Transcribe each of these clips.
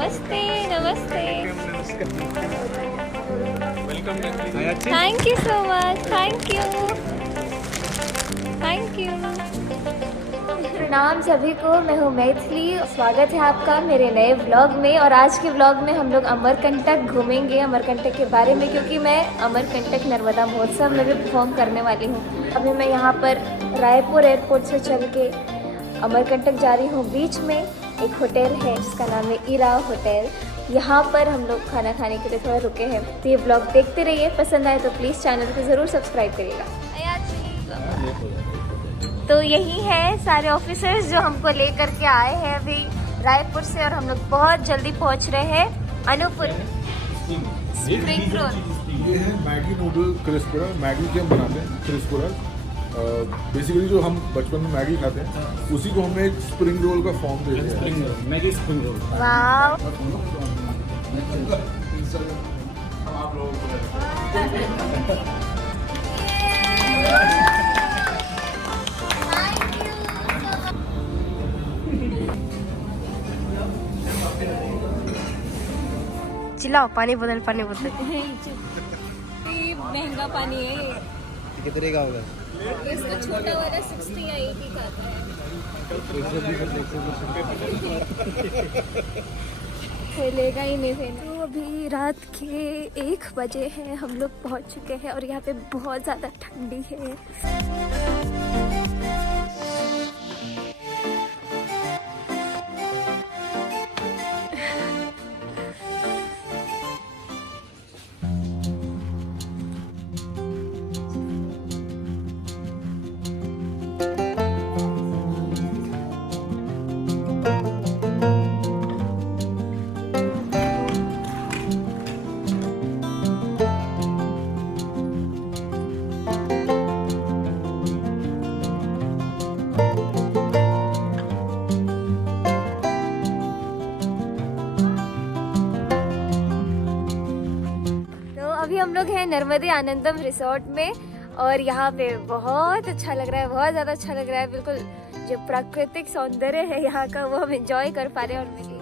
नमस्ते नमस्ते। Welcome. Thank you so much, thank you thank you. प्रणाम सभी को, मैं हूँ मैथिली। स्वागत है आपका मेरे नए व्लॉग में। और आज के व्लॉग में हम लोग अमरकंटक घूमेंगे, अमरकंटक के बारे में, क्योंकि मैं अमरकंटक नर्मदा महोत्सव में भी परफॉर्म करने वाली हूँ। अभी मैं यहाँ पर रायपुर एयरपोर्ट से चल के अमरकंटक जा रही हूँ। बीच में एक होटल है जिसका नाम है इरा होटल। यहाँ पर हम लोग खाना खाने के लिए थोड़ा रुके हैं। तो ये ब्लॉग देखते रहिए, पसंद आए तो प्लीज़ चैनल को ज़रूर सब्सक्राइब करिएगा। तो यही है सारे ऑफिसर्स जो हमको लेकर के आए हैं अभी रायपुर से, और हम लोग बहुत जल्दी पहुँच रहे हैं अनूपपुर स्प्रिंग रोल। ये है मैगी नूडल क्रिस्परा। मैगी के हम बनाते हैं क्रिस्परा। बेसिकली जो हम बचपन में मैगी खाते हैं उसी को हमने एक स्प्रिंग रोल का फॉर्म दे दिया है। Maggi spring roll. वाव, चिल्लाओ, पानी बोतल पानी बोतल। महंगा पानी है ये। कितने का होगा? इसका छोटा वाला 60 या 80 का आता है। लेगा ही नहीं फिर। तो अभी रात के 1 बजे हैं, हम लोग पहुंच चुके हैं और यहाँ पे बहुत ज़्यादा ठंडी है। अभी हम लोग हैं नर्मदे आनंदम रिसोर्ट में, और यहाँ पे बहुत अच्छा लग रहा है, बहुत ज़्यादा अच्छा लग रहा है। बिल्कुल जो प्राकृतिक सौंदर्य है यहाँ का वो हम एंजॉय कर पा रहे हैं। और मिलिए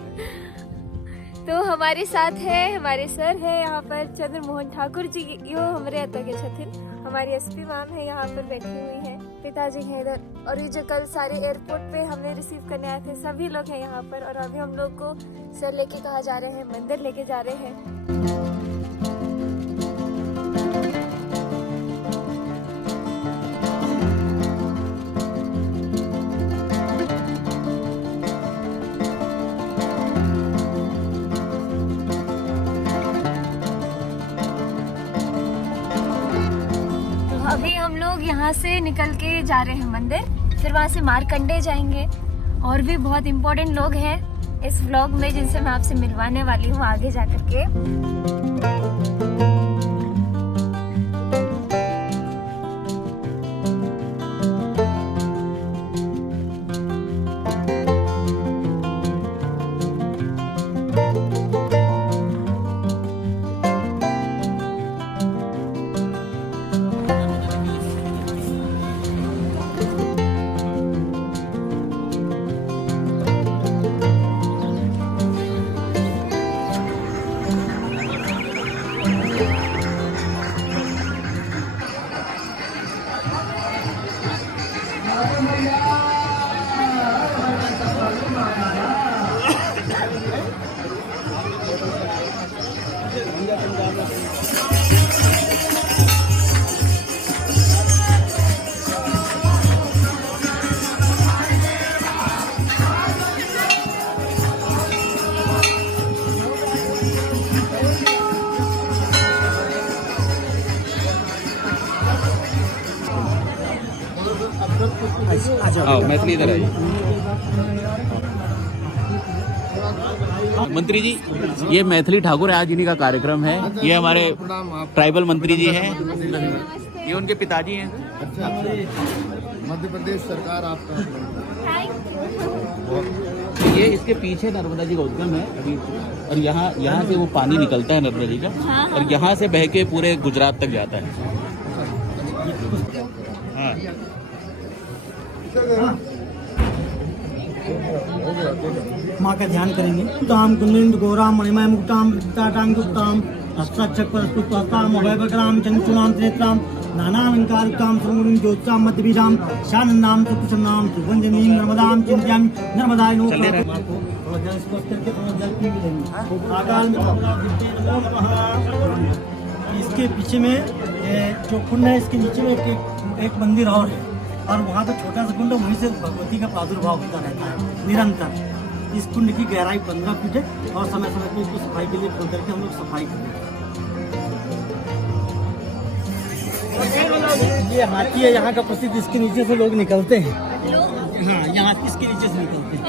तो हमारे साथ है हमारे सर है यहाँ पर चंद्र मोहन ठाकुर जी, यो हमारे अतः के छथिन। हमारी एसपी मैम है यहाँ पर बैठी हुई है, पिताजी हैं इधर। और ये जो कल सारे एयरपोर्ट पे हमें रिसीव करने आए थे सभी लोग हैं यहाँ पर। और अभी हम लोग को सर लेके कहाँ जा रहे हैं, मंदिर लेके जा रहे हैं। अभी हम लोग यहाँ से निकल के जा रहे हैं मंदिर, फिर वहाँ से मारकंडे जाएंगे। और भी बहुत इम्पोर्टेंट लोग हैं इस व्लॉग में जिनसे मैं आपसे मिलवाने वाली हूँ आगे जाकर के। आओ मैथिली इधर आइए। मंत्री जी, ये मैथिली ठाकुर है, आज इन्हीं का कार्यक्रम है। ये हमारे ट्राइबल मंत्री जी हैं, ये उनके पिताजी हैं। अच्छा, मध्य प्रदेश सरकार आपका। ये इसके पीछे नर्मदा जी का उद्गम है अभी, और यहाँ से वो पानी निकलता है नर्मदा जी का, और यहाँ से बह के पूरे गुजरात तक जाता है। हाँ। माँ का ध्यान करेंगे। ताम कुंदिंद गौराम मणिमय मुक्ताम टाटांग गुप्ताम हस्तक्षकपरस्पुष्पहस्ताम अभयवक्राम चंचुनाम त्रेत्राम नानालंकारयुक्ताम सर्वगुण ज्योत्साम मध्यबीजाम शानन्नाम चतुषन्नाम सुगंधिनीम नर्मदाम चिंत्याम नर्मदाय नो माँ को थोड़ा जल स्पर्श करके थोड़ा जल पी भी लेंगे। आकाल में इसके पीछे में जो कुंड है, इसके नीचे में एक मंदिर और है, और वहाँ पे छोटा सा कुंड है, वहीं से भगवती का प्रादुर्भाव होता रहता है निरंतर। इस कुंड की गहराई 15 फीट है और समय समय पर इसकी सफाई के लिए खोल करके हम लोग सफाई करते हैं। ये हाथी है यहाँ का प्रसिद्ध, इसके नीचे से लोग निकलते हैं। हाँ, यहाँ इसके नीचे से निकलते हैं।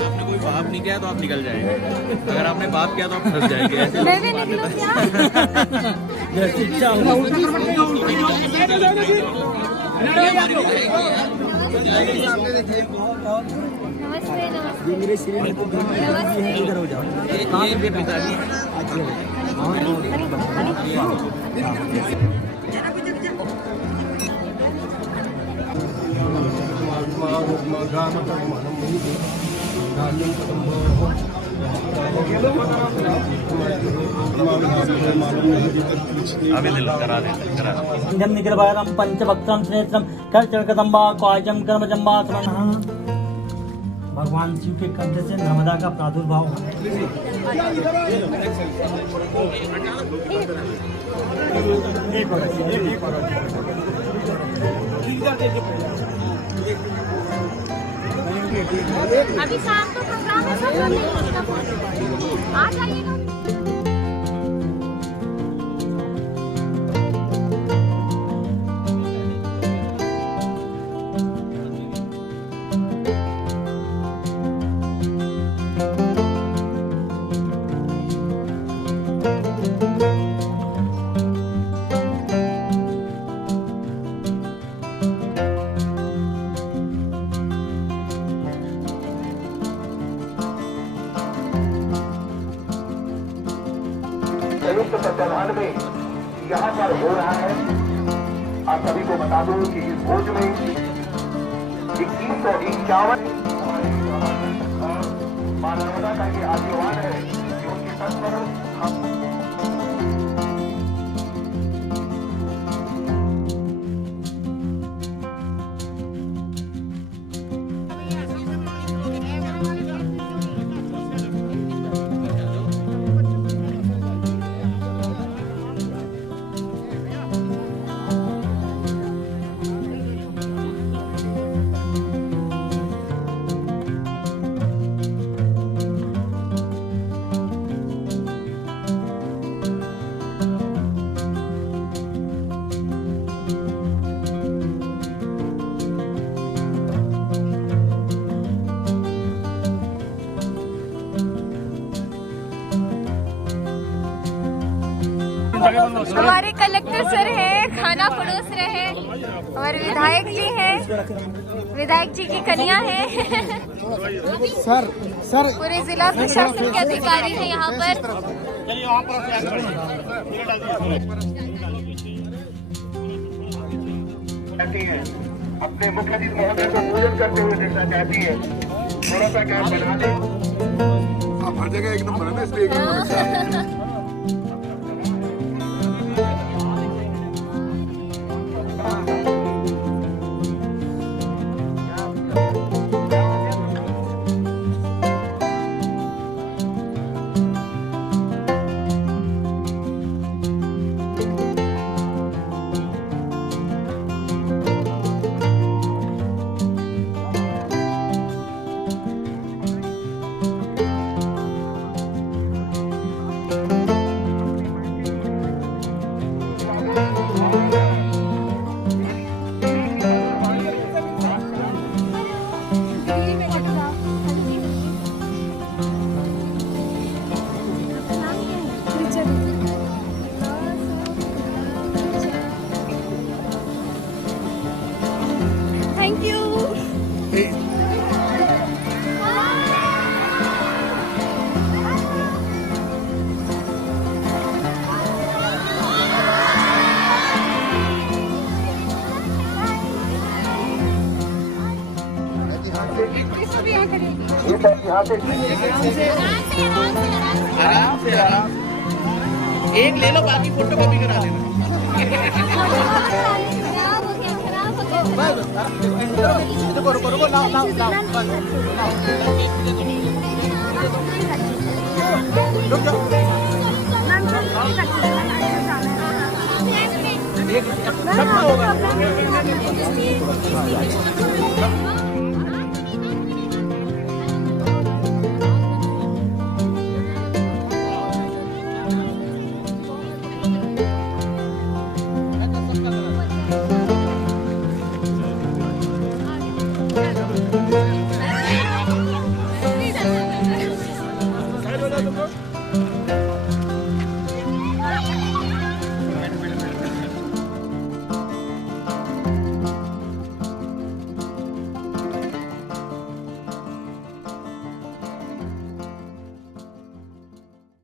आपने कोई पाप नहीं किया तो आप निकल जाएंगे, अगर आपने पाप किया तो आप फंस जाएंगे। ऐसे मैं भी निकलूं क्या? जैसे इच्छा होगा। नमस्ते नमस्ते नमस्ते। इधर हो जाओ। ये मेरे पिताजी निग्रभारम पंचभक्त्रम त्रिनेत्रम कर चरकदम्बा काजम कर्मजम्बा भगवान शिव के कंठ से नर्मदा का प्रादुर्भाव अभी शाम को प्रोग्राम है, सब आ जाइएगा। संयुक्त तत्वाधान में यहाँ पर हो रहा है। आप सभी को बता दूं कि इस भोज में 2151 मां नर्मदा का ये आशीर्वाद है कि उनके तट पर हम हमारे कलेक्टर सर हैं, खाना परोस रहे हैं, और विधायक जी हैं, विधायक जी की कन्या है। सर पूरे जिला प्रशासन के अधिकारी हैं यहाँ पर। अपने मुख्य अतिथि महोदय को पूजन करते हुए देखना चाहती है। थोड़ा सा कैप बना दें। आप हर जगह एक नंबर है ना, इसलिए एक नंबर। ये सब यहाँ से आराम से आराम से। एक ले लो, बाकी फोटो कॉपी करा लेना। रुको रुको रुको, लाओ लाओ लाओ, रुक जाओ। एक सबका होगा।